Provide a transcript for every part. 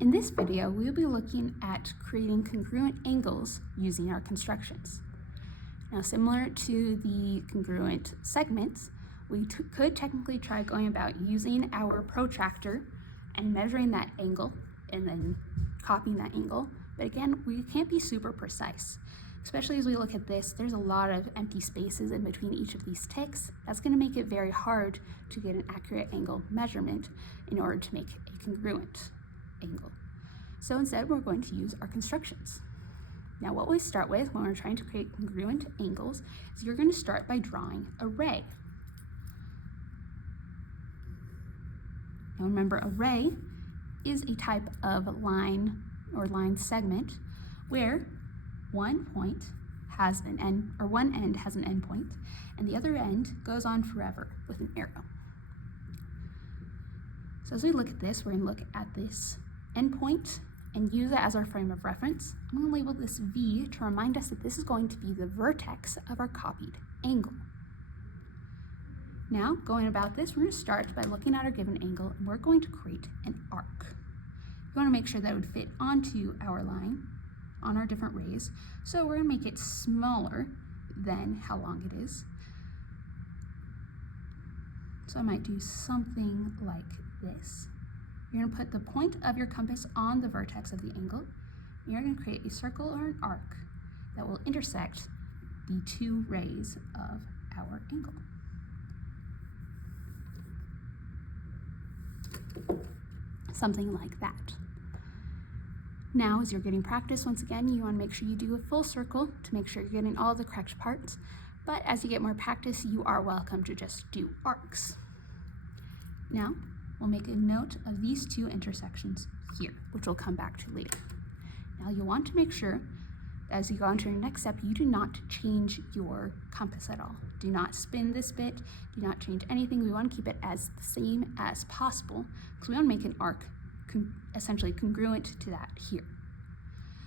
In this video, we'll be looking at creating congruent angles using our constructions. Now, similar to the congruent segments, we could technically try going about using our protractor and measuring that angle and then copying that angle. But again, we can't be super precise. Especially as we look at this, there's a lot of empty spaces in between each of these ticks. That's going to make it very hard to get an accurate angle measurement in order to make a congruent angle. So instead, we're going to use our constructions. Now, what we start with when we're trying to create congruent angles is you're going to start by drawing a ray. Now remember, a ray is a type of line or line segment where one point has an end, or one end has an end point, and the other end goes on forever with an arrow. So as we look at this, we're going to look at this endpoint and use it as our frame of reference. I'm going to label this V to remind us that this is going to be the vertex of our copied angle. Now, going about this, we're going to start by looking at our given angle, and we're going to create an arc. We want to make sure that it would fit onto our line on our different rays, so we're going to make it smaller than how long it is. So I might do something like this. You're going to put the point of your compass on the vertex of the angle, and you're going to create a circle or an arc that will intersect the two rays of our angle. Something like that. Now, as you're getting practice, once again, you want to make sure you do a full circle to make sure you're getting all the correct parts. But as you get more practice, you are welcome to just do arcs. Now, we'll make a note of these two intersections here, which we'll come back to later. Now, you'll want to make sure as you go on to your next step, you do not change your compass at all. Do not spin this bit, do not change anything. We want to keep it as the same as possible because we want to make an arc essentially congruent to that here.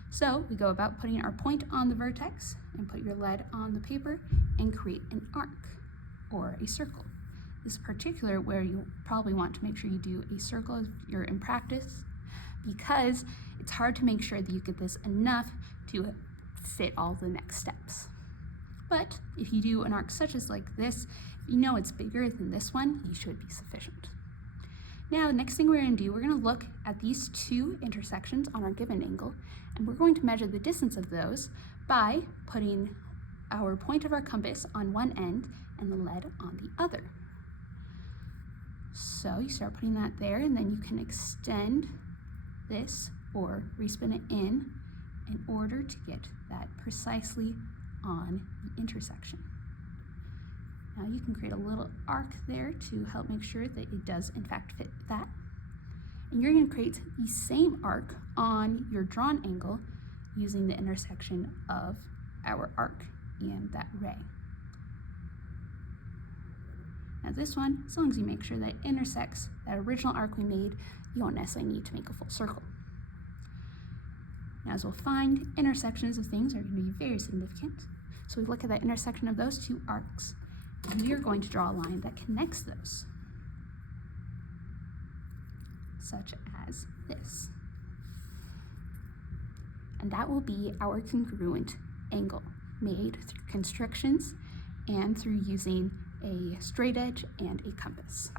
So we go about putting our point on the vertex and put your lead on the paper and create an arc or a circle. This is particular where you probably want to make sure you do a circle if you're in practice, because it's hard to make sure that you get this enough to fit all the next steps. But if you do an arc such as like this, if you know it's bigger than this one, you should be sufficient. Now, the next thing we're going to do, we're going to look at these two intersections on our given angle, and we're going to measure the distance of those by putting our point of our compass on one end and the lead on the other. So you start putting that there, and then you can extend this or respin it in order to get that precisely on the intersection. Now you can create a little arc there to help make sure that it does in fact fit that. And you're going to create the same arc on your drawn angle using the intersection of our arc and that ray. Now this one, as long as you make sure that it intersects that original arc we made, you won't necessarily need to make a full circle. Now, as we'll find, intersections of things are going to be very significant. So we look at that intersection of those two arcs, and we are going to draw a line that connects those, such as this. And that will be our congruent angle, made through constructions and through using a straight edge and a compass.